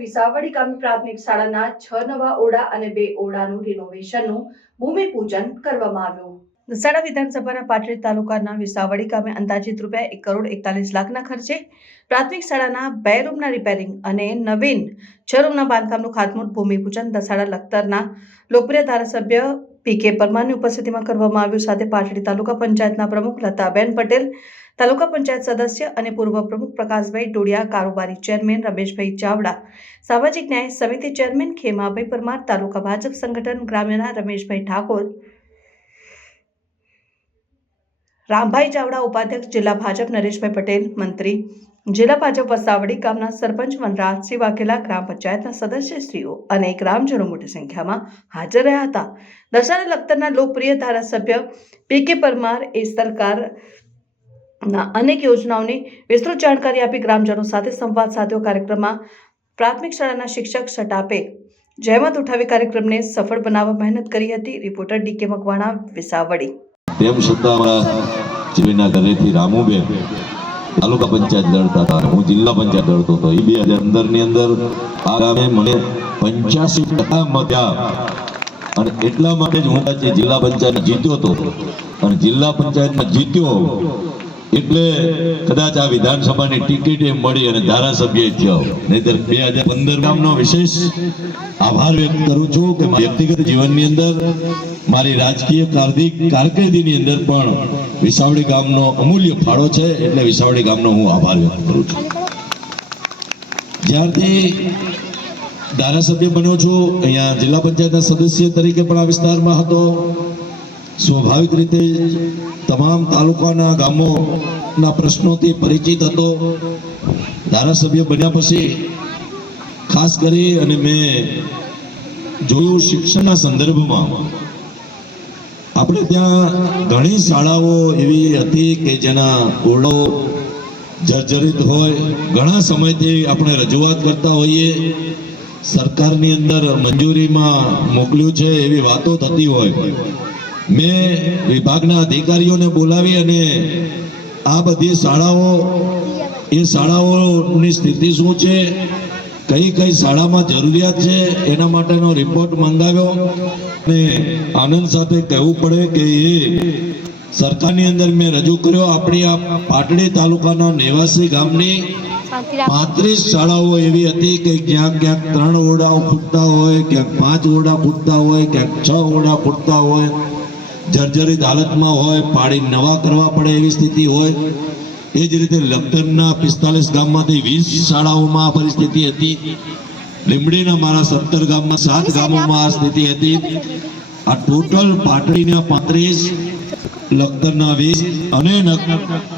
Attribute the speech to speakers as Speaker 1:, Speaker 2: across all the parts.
Speaker 1: વિસાવડી ગામની પ્રાથમિક શાળાના છ નવા ઓરડા અને બે ઓરડાનું રિનોવેશનનું ભૂમિપૂજન કરવામાં આવ્યું. દસાડા વિધાનસભાના પાટડી તાલુકાના વિસાવડી ગામે અંદાજિત રૂપિયા એક કરોડ એકતાલીસ લાખના ખર્ચે પ્રાથમિક શાળાના બે રૂમના રિપેરિંગ અને નવીન છ રૂમના બાંધકામનું ખાતમુહૂર્ત ભૂમિપૂજન દસાડા લખતરના લોકપ્રિય ધારાસભ્ય પી કે પરમારની ઉપસ્થિતિમાં કરવામાં આવ્યું સાથે પાટડી તાલુકા પંચાયતના પ્રમુખ લતાબેન પટેલ, તાલુકા પંચાયત સદસ્ય અને પૂર્વ પ્રમુખ પ્રકાશભાઈ ડોડિયા, કારોબારી ચેરમેન રમેશભાઈ ચાવડા, સામાજિક ન્યાય સમિતિ ચેરમેન ખેમાભાઈ પરમાર, તાલુકા ભાજપ સંગઠન ગ્રામ્યના રમેશભાઈ ઠાકોર, રામભાઈ ચાવડા, ઉપાધ્યક્ષ જિલ્લા ભાજપ નરેશભાઈ પટેલ, મંત્રી જિલ્લા ભાજપ વસાવડી ગામના સરપંચ વનરાજસિંહ વાઘેલા ગ્રામ પંચાયતના સદસ્યશ્રીઓ અને ગ્રામજનો મોટી સંખ્યામાં હાજર રહ્યા હતા. દશાના લખતરના લોકપ્રિય ધારાસભ્ય પી કે પરમાર એ સરકાર ના અનેક યોજનાઓની વિસ્તૃત જાણકારી આપી ગ્રામજનો સાથે સંવાદ સાધ્યો. કાર્યક્રમમાં પ્રાથમિક શાળાના શિક્ષક સટાપે જહેમત ઉઠાવી કાર્યક્રમને સફળ બનાવવા મહેનત કરી હતી. Reporter DK Makwana Visavadi.
Speaker 2: તેમ છતાં અમારા જીવીના ઘરેથી રામુબેન તાલુકા પંચાયત લડતા હતા હું જિલ્લા પંચાયત લડતો હતો. એ બે હજાર પંદરની અંદર આ ગામે મને પંચ્યાસી ટકા મત્યા અને એટલા માટે જ હું આજે જિલ્લા પંચાયત જીત્યો હતો. અને જિલ્લા પંચાયતમાં જીત્યો એટલે કદાચ આ વિધાનસભાની ટિકિટ એ મળી અને ધારાસભ્ય થયો નહીતર બે હજાર પંદર ગામનો વિશેષ આભાર વ્યક્ત કરું છું કે વ્યક્તિગત જીવનની અંદર મારી રાજકીય કાર્દિક કારકિર્દીની અંદર પણ વિસાવડી ગામનો અમૂલ્ય ફાળો છે, એટલે વિસાવડી ગામનો હું આભાર વ્યક્ત કરું છું. જ્યારથી ધારાસભ્ય બન્યો છું, અહીંયા જિલ્લા પંચાયતના સદસ્ય તરીકે પણ આ વિસ્તારમાં હતો. સ્વાભાવિક રીતે તમામ તાલુકાના ગામોના પ્રશ્નોથી પરિચિત હતો. ધારાસભ્ય બન્યા પછી ખાસ કરી અને મેં જોયું શિક્ષણના સંદર્ભમાં આપણે ત્યાં ઘણી શાળાઓ એવી હતી કે જેના ઓરડો જર્જરિત હોય. ઘણા સમયથી આપણે રજૂઆત કરતા હોઈએ. સરકારની અંદર મંજૂરીમાં મોકલ્યું છે એવી વાતો થતી હોય. મેં વિભાગના અધિકારીઓને બોલાવી અને આ બધી શાળાઓ, એ શાળાઓની સ્થિતિ શું છે? કઈ કઈ શાળામાં જરૂરિયાત છે એના માટેનો રિપોર્ટ મંગાવ્યો અને આનંદ સાથે કહેવું પડે કે એ સરકારની અંદર મેં રજૂ કર્યો આપણી આ પાટડી તાલુકાના નેવાસી ગામની પાંત્રીસ શાળાઓ એવી હતી કે ક્યાંક ક્યાંક ત્રણ ઓરડાઓ ફૂટતા હોય ક્યાંક પાંચ ઓરડા ફૂટતા હોય ક્યાંક છ ઓરડા ફૂટતા હોય જર્જરિત હાલતમાં હોય પાડી નવા કરવા પડે એવી સ્થિતિ હોય. એ જ રીતે લખતરના પિસ્તાલીસ ગામમાંથી વીસ શાળાઓમાં આ પરિસ્થિતિ હતી. લીમડીના મારા સત્તર ગામમાં સાત ગામોમાં આ સ્થિતિ હતી. આ ટોટલ પાટડીના પાંત્રીસ લખતરના વીસ અને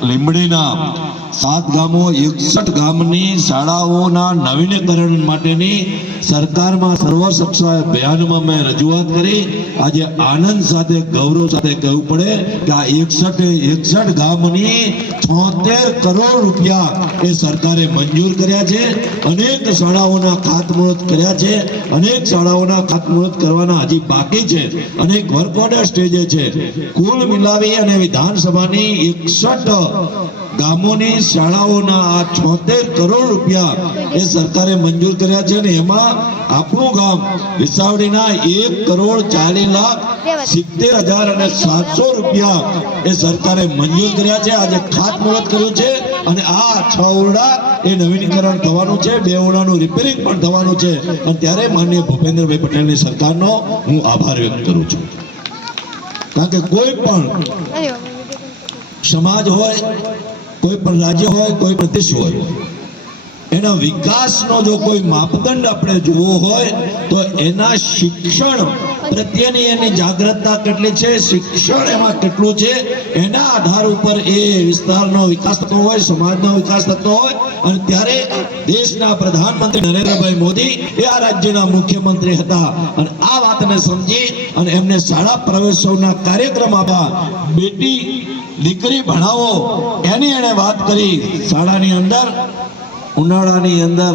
Speaker 2: લીંબડીના સાત ગામો, એકસઠ ગામની શાળાઓના નવીનીકરણ માટેની સરકારમાં સર્વશિક્ષા અભિયાનમાં મેં રજૂઆત કરી. આજે આનંદ સાથે, ગૌરવ સાથે કહેવું પડે કે આ એકસઠ એકસઠ ગામની છોતેર કરોડ રૂપિયા એ સરકારે મંજૂર કર્યા છે. અનેક શાળાઓના ખાતમુહૂર્ત કર્યા છે. અનેક શાળાઓના ખાતમુહૂર્ત કરવાના હજી બાકી છે. અનેક વર્ક સ્ટેજે છે. કુલ મિલાવી અને વિધાનસભાની એકસઠ ગામોની શાળાઓના આ છોતેર કરોડ રૂપિયા એ સરકારે મંજૂર કર્યા છે અને એમાં આપણું ગામ વિસાવડીના એક કરોડ ચાલીસ લાખ સિત્તેર હજાર અને સાતસો રૂપિયા એ સરકારે મંજૂર કર્યા છે. આજે ખાતમુહૂર્ત કર્યું છે અને આ છ ઓરડા એ નવીનીકરણ થવાનું છે. બે ઓરડાનું રિપેરિંગ પણ થવાનું છે. અને ત્યારે માનનીય ભૂપેન્દ્રભાઈ પટેલની સરકારનો હું આભાર વ્યક્ત કરું છું. કારણ કે કોઈ પણ સમાજ હોય કોઈ પણ રાજ્ય હોય કોઈ પણ દેશ હોય એના વિકાસનો જો કોઈ માપદંડ આપણે જોવો હોય તો એના શિક્ષણ પ્રત્યેની એની જાગૃતતા કેટલી છે, શિક્ષણ એમાં કેટલું છે, એના આધાર ઉપર એ વિસ્તારનો વિકાસ થતો હોય, સમાજનો વિકાસ થતો હોય, અને ત્યારે દેશના પ્રધાનમંત્રી નરેન્દ્રભાઈ મોદી એ આ રાજ્યના મુખ્યમંત્રી હતા. અને આ વાતને સમજી અને એમને શાળા પ્રવેશોના કાર્યક્રમ આપવા બેટી, દીકરી, ભણાવો, એની એણે વાત કરી. શાળાની અંદર, ઉનાળાની અંદર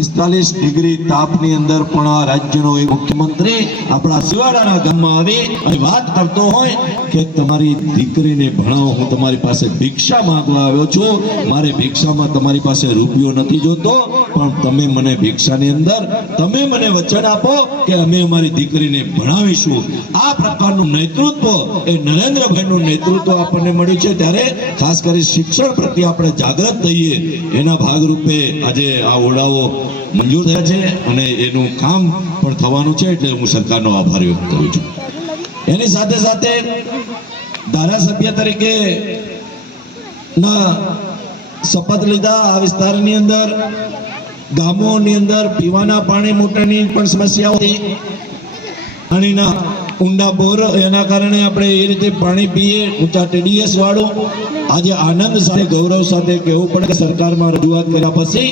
Speaker 2: પિસ્તાલીસ ડિગ્રી તાપની અંદર પણ આ રાજ્યનો એક મુખ્યમંત્રી આપણા શિવાડાના ગામમાં આવી અને વાત કરતો હોય કે તમારી દીકરીને ભણાવો, હું તમારી પાસે ભિક્ષા માંગવા આવ્યો છું. મારે ભિક્ષામાં તમારી પાસે રૂપિયો નથી જોતો, પણ તમે મને ભિક્ષાની અંદર, તમે મને વચન આપો કે અમે અમારી દીકરીને ભણાવીશું. આ પ્રકારનું નેતૃત્વ એ નરેન્દ્રભાઈનું નેતૃત્વ આપણને મળ્યું છે. ત્યારે ખાસ કરી શિક્ષણ પ્રત્યે આપણે જાગૃત થઈએ. એના ભાગરૂપે આજે આ ઓરડાઓ મંજૂર થયા છે અને એનું કામ પણ થવાનું છે એટલે હું સરકારનો આભાર વ્યક્ત કરું છું. એની સાથે સાથે ધારાસભ્ય તરીકે ના શપથ લીધા. આ વિસ્તારની અંદર ગામોની અંદર પીવાના પાણી મોટરની પણ સમસ્યા હતી. પાણીના ઊંડા બોર, એના કારણે આપણે એ રીતે પાણી પીએ. ઊંચા ટીડીએસ વાળું. આજે આનંદ સાથે, ગૌરવ સાથે કહેવું પડે સરકારમાં રજૂઆત કર્યા પછી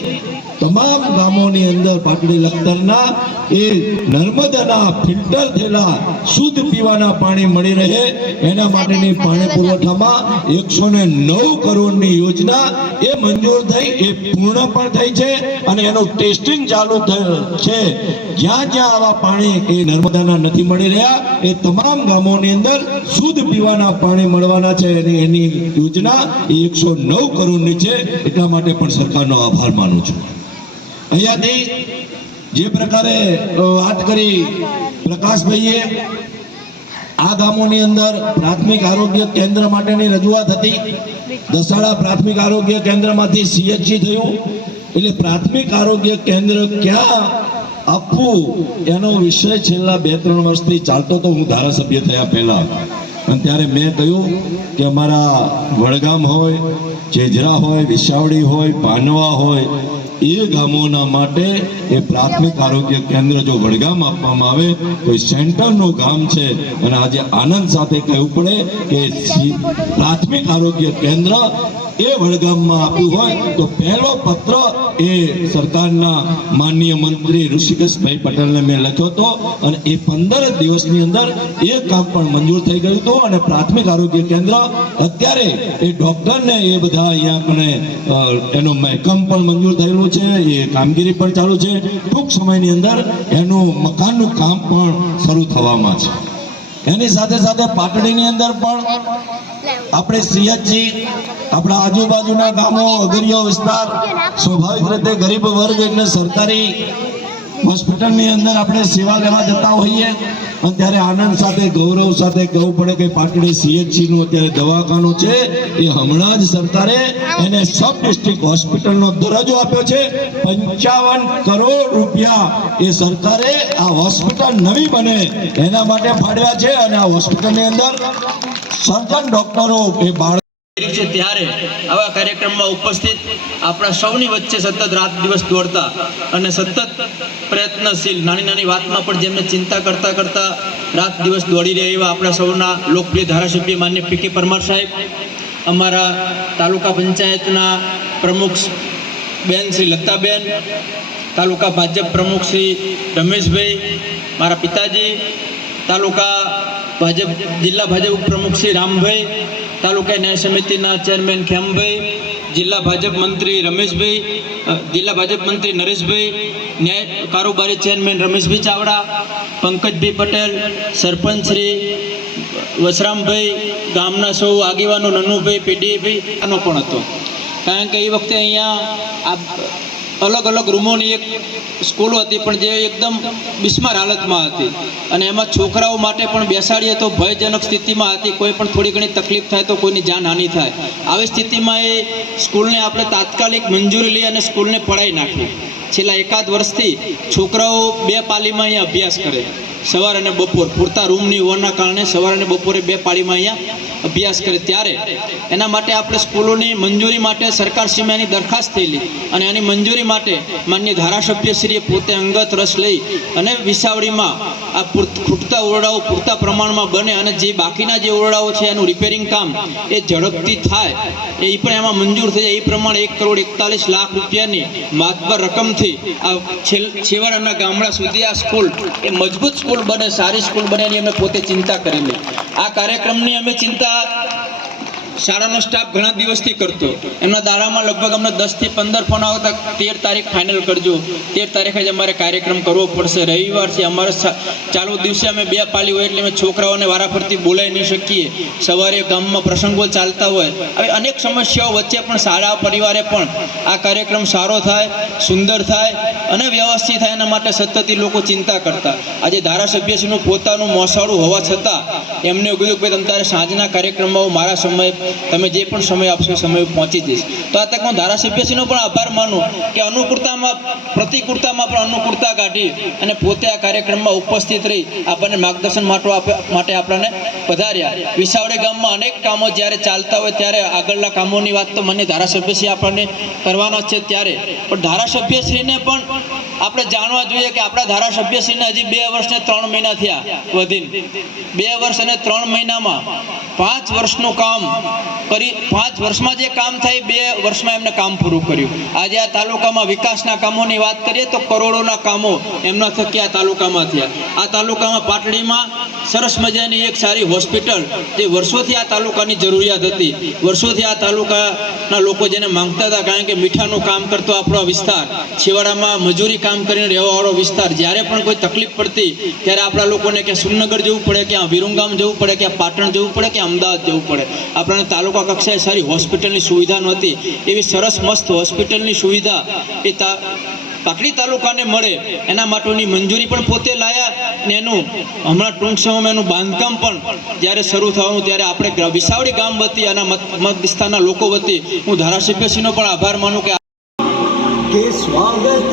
Speaker 2: તમામ ગામોની અંદર પાટડી લખતરના એ નર્મદાના ફિલ્ટર થયેલા શુદ્ધ પીવાના પાણી મળી રહે. એના માટેની પાણી પુરવઠામાં એકસો ને નવ કરોડની યોજના એ મંજૂર થઈ, એ પૂર્ણ પણ થઈ છે અને એનું ટેસ્ટિંગ ચાલુ છે. જ્યાં જ્યાં આવા પાણી એ નર્મદાના નથી મળી રહ્યા, એ તમામ ગામોની અંદર શુદ્ધ પીવાના પાણી મળવાના છે અને એની યોજના એકસો નવ કરોડની છે. એટલા માટે પણ સરકારનો આભાર માનું છું. અહીંયાથી જે પ્રકારે વાત કરી પ્રકાશભાઈએ, આ ગામોની અંદર પ્રાથમિક આરોગ્ય કેન્દ્ર માટેની રજૂઆત હતી. દસાડા પ્રાથમિક આરોગ્ય કેન્દ્રમાંથી સીએચસી થયું. એટલે પ્રાથમિક આરોગ્ય કેન્દ્ર ક્યાં આપવું એનો વિષય છેલ્લા બે ત્રણ વર્ષથી ચાલતો તો હું ધારાસભ્ય થયા પહેલાં. અને ત્યારે મેં કહ્યું કે અમારા વડગામ હોય, જેજરા હોય, વિસાવડી હોય, પાનવા હોય એ ગામોના માટે એ પ્રાથમિક આરોગ્ય કેન્દ્ર જો વડગામ આપવામાં આવે કોઈ સેન્ટરનું ગામ છે. અને આજે આનંદ સાથે કહેવું પડે કે પ્રાથમિક આરોગ્ય કેન્દ્ર એ વડગામમાં આપ્યું હોય તો પહેલો પત્ર એ સરકારના માનનીય મંત્રી ઋષિકેશભાઈ પટેલને મેં લખ્યો હતો અને એ પંદર દિવસની અંદર એ કામ પણ મંજૂર થઈ ગયું હતું અને પ્રાથમિક આરોગ્ય કેન્દ્ર અત્યારે એ ડોક્ટરને એ બધા અહીંયા મને એનો મહેકમ પણ મંજૂર થયેલું છે, એ કામગીરી પણ ચાલુ છે. ટૂંક સમયની અંદર એનું મકાનનું કામ પણ શરૂ થવામાં છે. એની સાથે સાથે પાટડીની અંદર પણ આપણે સીએચજી આપણા આજુબાજુના ગામો, અગરિયો વિસ્તાર, સ્વાભાવિક રીતે ગરીબ વર્ગ એટલે સરકારી હોસ્પિટલની અંદર આપણે સેવા લેવા જતા હોઈએ. અને ત્યારે આનંદ સાથે, ગૌરવ સાથે કહેવું પડે કે પાટડી સીએચસી નું અત્યારે દવાખાનું છે. એ હમણાં જ સરકારે એને સબ ડિસ્ટ્રિક્ટ હોસ્પિટલનો દરજ્જો આપ્યો છે. પંચાવન કરોડ રૂપિયા એ સરકારે આ હોસ્પિટલ નવી બને એના માટે ફાળવ્યા છે અને આ હોસ્પિટલની અંદર સર્જન ડોક્ટરો એ બાળ
Speaker 3: ત્યારે આવા કાર્યક્રમમાં ઉપસ્થિત આપણા સૌની વચ્ચે સતત રાત દિવસ દોડતા અને સતત પ્રયત્નશીલ નાની નાની વાતમાં પણ જેમને ચિંતા કરતા કરતા રાત દિવસ દોડી રહ્યા આપણા સૌના લોકપ્રિય ધારાસભ્ય માન્ય પી પરમાર સાહેબ, અમારા તાલુકા પંચાયતના પ્રમુખ બેન શ્રી લતાબેન, તાલુકા ભાજપ પ્રમુખ શ્રી રમેશભાઈ, મારા પિતાજી, તાલુકા ભાજપ, જિલ્લા ભાજપ પ્રમુખ શ્રી રામભાઈ તાલુકા ન્યાય સમિતિના ચેરમેન ખેમભાઈ, જિલ્લા ભાજપ મંત્રી રમેશભાઈ જિલ્લા ભાજપ મંત્રી નરેશભાઈ, ન્યાય કારોબારી ચેરમેન રમેશભાઈ ચાવડા, પંકજભાઈ પટેલ, સરપંચ શ્રી વસરામભાઈ, ગામના સૌ આગેવાનો નનુભાઈ પીડીભાઈ આનો પણ હતો. કારણ કે એ વખતે અહીંયા આ અલગ અલગ રૂમોની એક સ્કૂલો હતી, પણ જે એકદમ બિસ્માર હાલતમાં હતી. અને એમાં છોકરાઓ માટે પણ બેસાડીએ તો ભયજનક સ્થિતિમાં હતી. કોઈ પણ થોડી ઘણી તકલીફ થાય તો કોઈની જાનહાનિ થાય. આવી સ્થિતિમાં એ સ્કૂલને આપણે તાત્કાલિક મંજૂરી લઈ અને સ્કૂલને પડાવી નાખી. છેલ્લા એકાદ વર્ષથી છોકરાઓ બે પાલીમાં અહીંયા અભ્યાસ કરે. સવાર અને બપોર. પૂરતા રૂમની હોવાના કારણે સવાર અને બપોરે બે પાળીમાં અહીંયા અભ્યાસ કરે. ત્યારે એના માટે આપણે સ્કૂલોની મંજૂરી માટે સરકાર સીમાની દરખાસ્ત થયેલી અને એની મંજૂરી માટે માન્ય ધારાસભ્યશ્રીએ પોતે અંગત રસ લઈ અને વિસાવડીમાં આ ખૂટતા ઓરડાઓ પૂરતા પ્રમાણમાં બને અને જે બાકીના જે ઓરડાઓ છે એનું રિપેરિંગ કામ એ ઝડપથી થાય. એ પણ એમાં મંજૂર થઈ જાય. એ પ્રમાણે એક કરોડ એકતાલીસ લાખ રૂપિયાની માતબર રકમથી આ છેવાડાના ગામડા સુધી આ સ્કૂલ એ મજબૂત સ્કૂલ બને સારી સ્કૂલ બને એની અમે પોતે ચિંતા કરેલી. આ કાર્યક્રમની અમે ચિંતા શાળાનો સ્ટાફ ઘણા દિવસથી કરતો. એમના દાડામાં લગભગ અમને દસથી પંદર ફોન આવતા, તેર તારીખ ફાઇનલ કરજો. તેર તારીખે જ અમારે કાર્યક્રમ કરવો પડશે. રવિવાર છે અમારે ચાલુ દિવસે અમે બે પાલી હોય એટલે અમે છોકરાઓને વારાફરતી બોલાવી નહીં શકીએ. સવારે ગામમાં પ્રસંગો ચાલતા હોય. આવી અનેક સમસ્યાઓ વચ્ચે પણ શાળા પરિવારે પણ આ કાર્યક્રમ સારો થાય, સુંદર થાય અને વ્યવસ્થિત થાય એના માટે સતત લોકો ચિંતા કરતા. આજે ધારાસભ્યશ્રીનું પોતાનું મોસાળું હોવા છતાં એમને કીધું કે ભાઈ, તમ તારે સાંજના કાર્યક્રમમાં મારા સમય તમે જે પણ સમય આપશો સમય પહોંચી જઈશ. તો આ તક હું ધારાસભ્યશ્રીનો પણ આભાર માનું કે અનુકૂળતામાં, પ્રતિકૂળતામાં પણ અનુકૂળતા કાઢી અને પોતે આ કાર્યક્રમમાં ઉપસ્થિત રહી આપણને માર્ગદર્શન માટે માટે આપણને પધાર્યા. વિસાવડી ગામમાં અનેક કામો જ્યારે ચાલતા હોય ત્યારે આગળના કામોની વાત તો મને ધારાસભ્યશ્રી આપણને કરવાના છે ત્યારે. પણ ધારાસભ્યશ્રીને પણ આપણે જાણવા જોઈએ કે આપણા ધારાસભ્યશ્રીને હજી બે વર્ષને ત્રણ મહિના થયા વધીને બે વર્ષ અને ત્રણ મહિનામાં પાંચ વર્ષનું કામ કરી, પાંચ વર્ષમાં જે કામ થાય બે વર્ષમાં એમને કામ પૂરું કર્યું. આજે આ તાલુકામાં વિકાસના કામોની વાત કરીએ તો કરોડોના કામો એમના થકી આ તાલુકામાં થયા. આ તાલુકામાં પાટડીમાં સરસ મજાની એક સારી હોસ્પિટલ જે વર્ષોથી આ તાલુકાની જરૂરિયાત હતી. વર્ષોથી આ તાલુકાના લોકો જેને માંગતા હતા, કારણ કે મીઠાનું કામ કરતો આપણો વિસ્તાર, છેવાડામાં મજૂરી કામ કરીને રહેવાવાળો વિસ્તાર, જ્યારે પણ કોઈ તકલીફ પડતી, ત્યારે આપણા લોકોને કે સુરનગર જવું પડે કે વિરુંગામ જવું પડે કે પાટણ જવું પડે કે અમદાવાદ જવું પડે. આપણને તાલુકા કક્ષાએ સારી હોસ્પિટલની સુવિધા નહોતી. એવી સરસ મસ્ત હોસ્પિટલની સુવિધા એ તા, પાટડી તાલુકાને મળે, એના માટેની મંજૂરી પણ પોતે લાયા ને એનું, હમણાં ટૂંક સમયમાં એનું બાંધકામ પણ જ્યારે શરૂ થવાનું, ત્યારે આપણે વિસાવડી ગામ વતી અને મત વિસ્તારના લોકો વતી હું ધારાસભ્યશ્રીનો પણ આભાર માનું કે
Speaker 4: સ્વાગત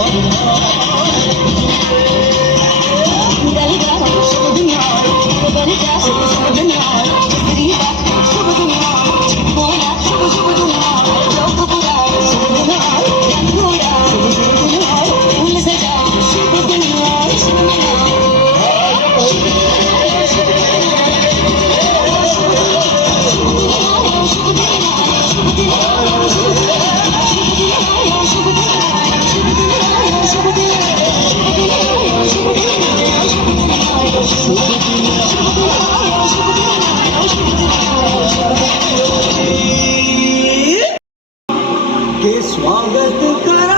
Speaker 5: Oh, ব্যস্ত তারা